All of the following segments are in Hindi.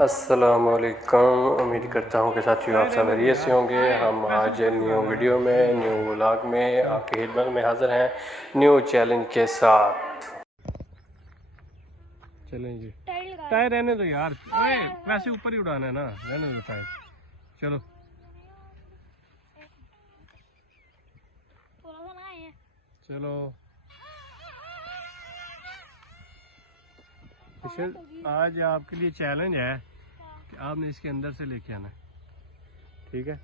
अस्सलामुअलैकुम। उम्मीद करता हूँ कि साथियों आप सब खैरियत से होंगे। हम आज न्यू वीडियो में, न्यू व्लॉग में आपकी खिदमत में हाज़िर हैं न्यू चैलेंज के साथ। चलें जी, टायर रहने दो यार, ओए वैसे ऊपर ही उड़ाना है ना, रहने दो टायर। चलो चलो आज आपके लिए चैलेंज है कि आपने इसके अंदर से लेके आना है, ठीक है?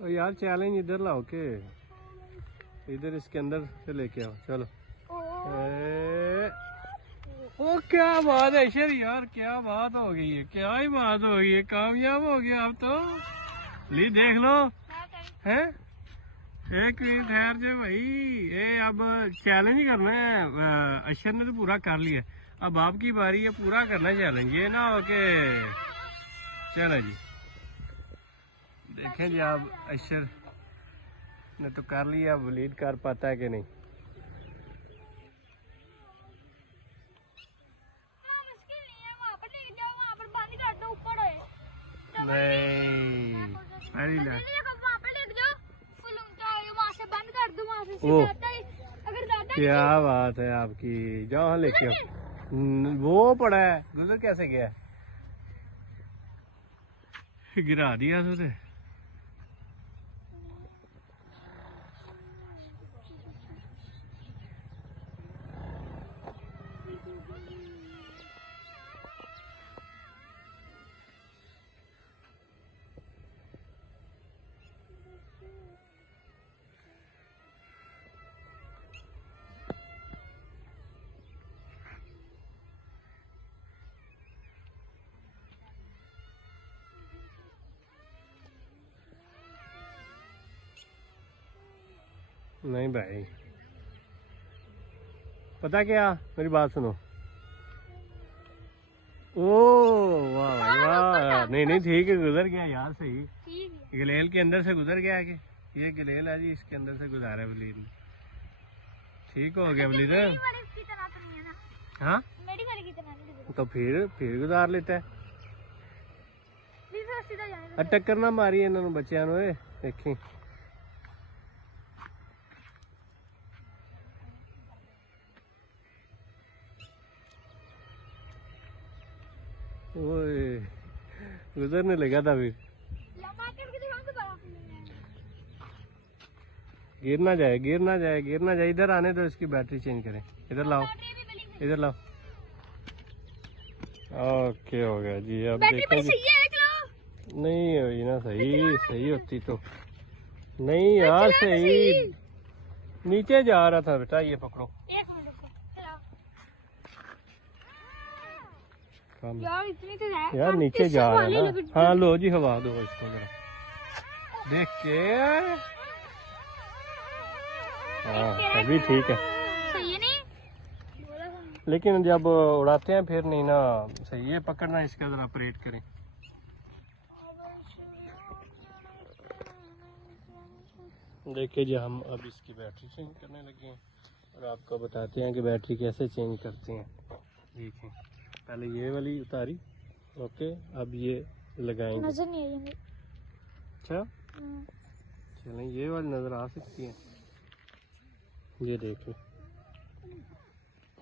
और यार चैलेंज इधर लाओ के इधर इसके अंदर से लेके आओ। चलो ओ क्या बात है शर यार, क्या बात हो गई है, क्या ही बात हो गई है, कामयाब हो गया आप तो। ली देख लो हैं, एक मिनट ठहर जाए भाई, ये अब चैलेंज ही करना है। अशर ने तो पूरा कर लिया, अब आपकी बारी है पूरा करना चैलेंज, ये ना हो के। चलो जी देखें जी, आप अशर ने तो कर लिया, वलीद कर पाता है कि नहीं। ओ क्या बात है आपकी, जाओ लेके आओ। वो पड़ा है, गुजर कैसे गया, गिरा दिया तुझे। नहीं भाई, पता क्या, मेरी बात सुनो। ओ वाह भाई वाह, नहीं नहीं ठीक है, गुजर गया यार, सही गलेल के अंदर से गुजर गया कि ये गलेल है जी, इसके अंदर से गुजारा है वलीद ने, ठीक हो गया वलीद। हाँ तो फिर गुजार लेता है। टक्कर ना मारी इन्होंने बच्चों ने, देखी ओए गुजरने लगा था फिर, गिर ना जाए, गिर ना जाए, गिर ना जाए। इधर आने दो, इसकी बैटरी चेंज करें, इधर लाओ, इधर लाओ। ओके हो गया जी, अब देखो जी, नहीं हुई ना, सही सही होती तो नहीं यार, सही नीचे जा रहा था बेटा, ये पकड़ो यार, नीचे जा रहा है ना। हाँ लो जी, हवा दो इसको जरा देख के। हाँ अभी ठीक है, लेकिन जब उड़ाते हैं फिर नहीं ना सही है पकड़ना, इसका जरा ऑपरेट करें। देखिए जी, हम अब इसकी बैटरी चेंज करने लगे हैं और आपको बताते हैं कि बैटरी कैसे चेंज करते हैं। देखें, पहले ये वाली उतारी, ओके, अब ये लगाएंगे, नजर नहीं आएंगे। अच्छा चलें, ये वाली नज़र आ सकती है, ये देखें,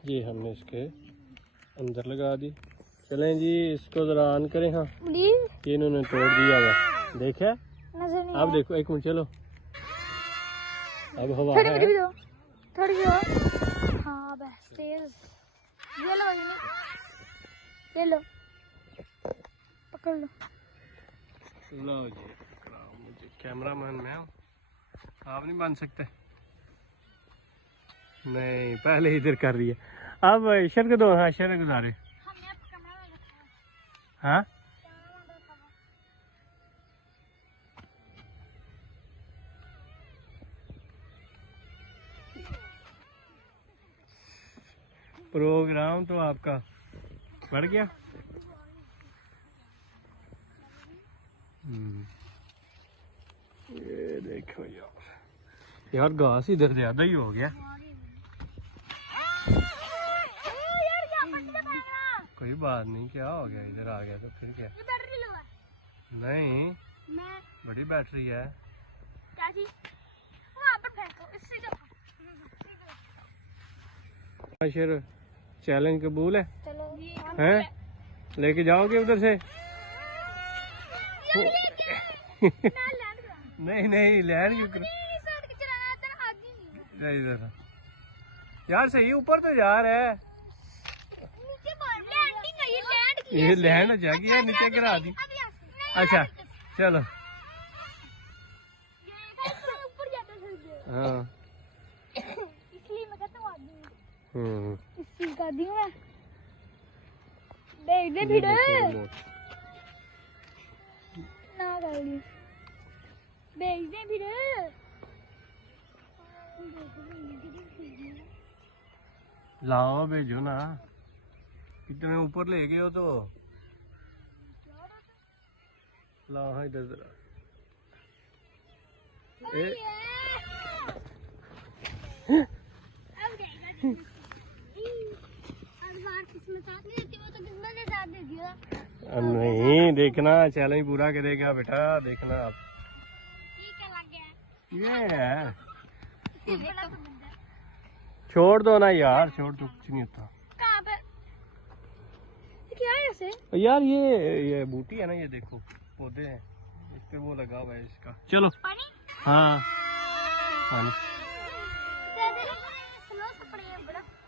ये हमने इसके अंदर लगा दी। चलें जी, इसको ज़रा ऑन करें। हाँ ये इन्होंने तोड़ दिया हुआ, देखा अब देखो, एक मिनट चलो, अब हवा है थोड़ी हाँ बस तेज, ये लो पकड़ लो। लो जी, मुझे कैमरा मैन मैं हूँ, आप नहीं बन सकते। नहीं पहले इधर कर रही है, अब ईशर को दो। हाँ ईशर गुजारे, हाँ प्रोग्राम तो आपका बढ़ गया। ये देखो यार घास इधर ज्यादा ही हो गया। कोई बात नहीं, क्या हो गया, इधर आ गया तो फिर क्या। नहीं बड़ी बैटरी है। फिर चैलेंज कबूल है? हैं लेके जाओगे उधर से? नहीं लैंड क्यों कर इधर यार, सही ऊपर तो जा रहा है। ये लैंड हो जाएगी यार, नीचे गिरा दी। अच्छा चलो। हाँ लाओ भेजो ना, कितने ऊपर ले गए हो तो लाओ। हाँ इधर जरा नहीं देखना, चैलेंज पूरा करेगा बेटा, देखना आप। ये है, छोड़ दो ना यार, छोड़ दो, कुछ नहीं होता यार। ये बूटी है ना, ये देखो पौधे हैं इस पे, वो लगा हुआ है इसका। चलो हाँ पानी,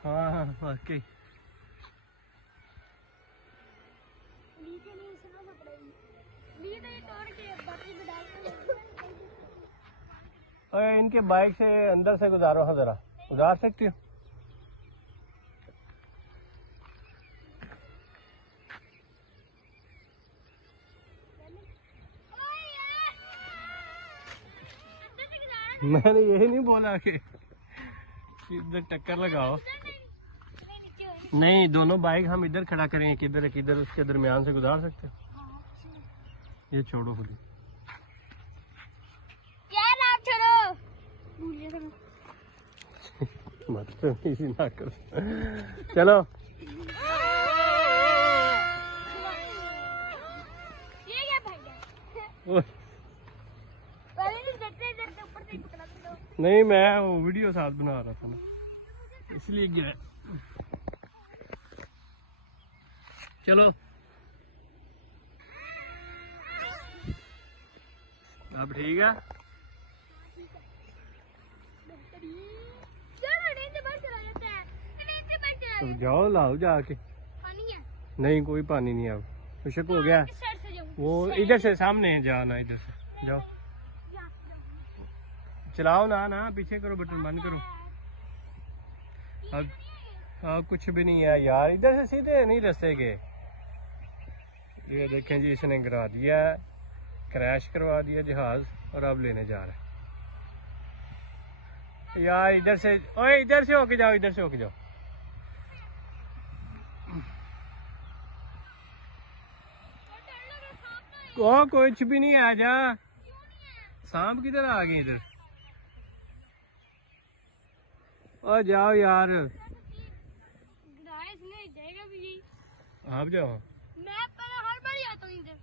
हाँ वाकई। इनके बाइक से अंदर से गुजारो, हाँ जरा गुजार सकती हो? मैंने यही नहीं बोला कि इधर टक्कर लगाओ। नहीं, दोनों बाइक हम इधर खड़ा करेंगे, किधर किधर उसके दरमियान से गुजार सकते हो। ये छोड़ो खुद यार, आप छोड़ो मत इसी ना करो। चलो ये क्या भाई नहीं, मैं वो वीडियो साथ बना रहा था ना, इसलिए गया। चलो अब ठीक है। तो जाओ लाओ जाके। नहीं कोई पानी नहीं है अब, खुशक हो गया। वो इधर से सामने है, जाना इधर से जाओ। चलाओ ना पीछे करो, बटन बंद करो। अब कुछ भी नहीं है यार, इधर से सीधे नहीं रास्ते के। ये देखें जी, इसने गिरा दिया, क्रैश करवा दिया जहाज, और अब लेने जा रहा है यार। इधर से, ओए इधर से होके जाओ, इधर से होके जाओ। कुछ भी नहीं, आ जा। सांप किधर आ गए इधर? ओ जाओ यार, आप जाओ। मैं हर बार आता हूँ इधर।